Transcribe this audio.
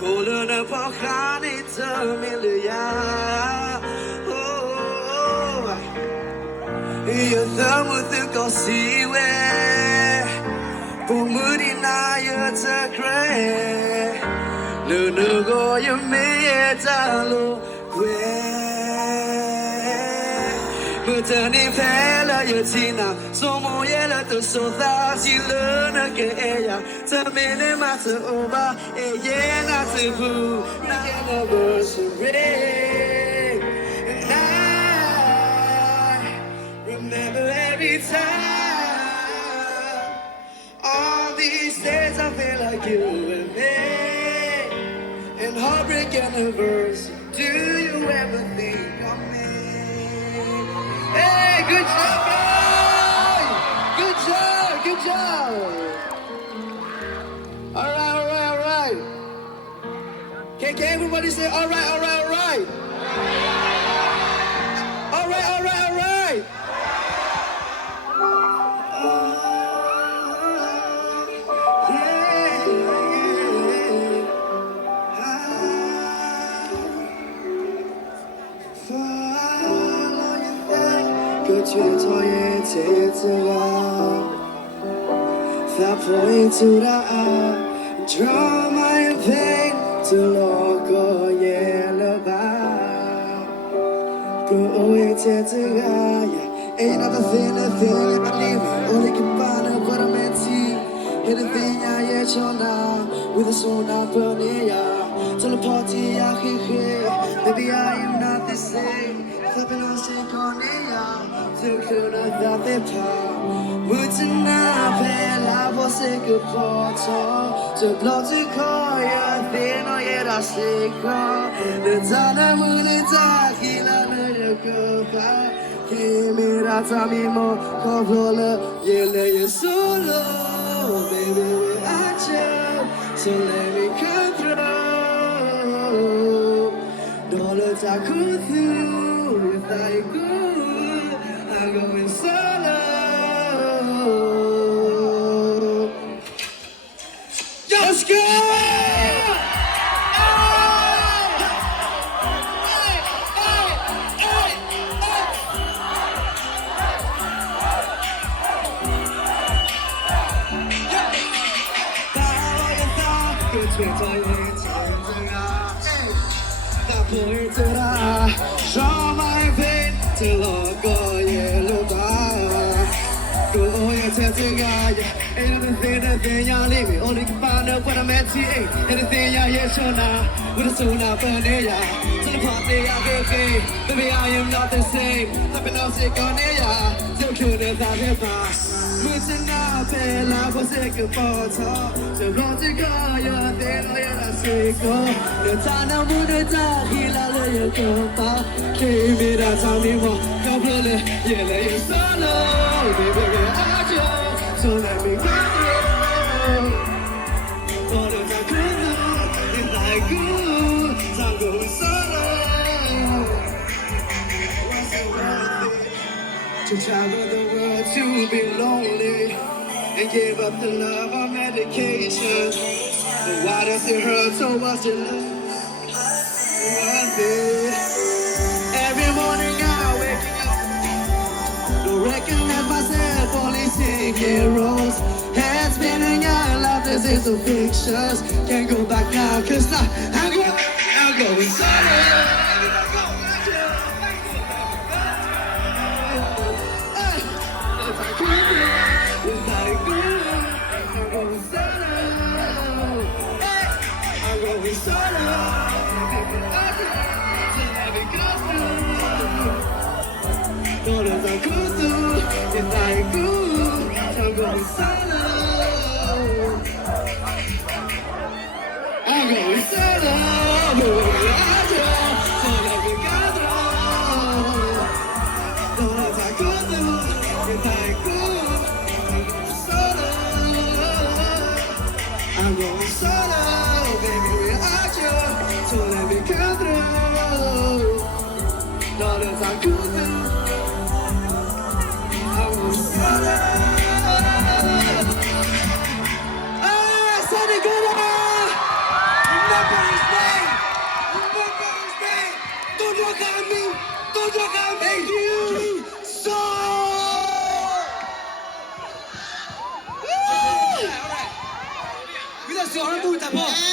홀로는 퍽하니 터밀려야 여담은 것이왜 봄물이 나였자 그래 누구의 매달로 Mutani fela yatina somo yela to soda silana ke eya tamene mata oba eyena tibu na anniversary and I remember every time all these days I feel like you and me and heartbreak anniversary do you ever think of me? Hey, good job, guys! Good job, good job! Alright. Can everybody say alright? Alright. That point to the eye, drama and pain to logo yellow bar. Go away to the guy, ain't nothing I leave. Only can find out what I'm meant to. Anything I yet now with a soul out burning ya. Till the party I hear, baby I am not the same. Flipping on shake on ya, till could I that they power. Mutana pela você que pode to blow to call ya then I yet I say call the time mulita hila no go back came it out of me more cover yele solo baby without you so let me come through don't let I go through if I go I'm going solo let's go! Show my pain till all go yellow bar. Go away to the guy. Anything y'all leave me, only can find out what I'm at to eat. Anything y'all hear show now, with a soul out burning ya. To the party I get paid, baby I am not the same. Tapping out sick on it ya, still cute as I hip hop. Moving up, and I was sick of photo. So long to go, you're there, you're not sick of. The time I'm with the dog, he'll let you go back. Came in that time, you won't come pull it, yeah, let you solo. Baby, I you. So let me go through. All that I could do, if I could, I'm going solo. What's it worth it to travel the world to be lonely and give up the love on medication? But why does it hurt so much to lose? Worth it. Every morning I'm waking up. Don't recognize myself, only seeing heroes. Head spinning out loud, this is a fictions. Can't go back now, cause now I'm going solo. If I could, I'm going solo. I'm going solo. All that I could do, if I could, I'm going solo. I'm going solo. So let me go through. All that I could do, if I could, I'm going solo. I'm going solo, baby, without you. So let me go through. All that I could do. Sonic, remember his name. Remember his name. Don't look at me. Don't look at me. Thank you. So. Alright. ပြီးတော့ကျော်ရမှုတပ်ဖို့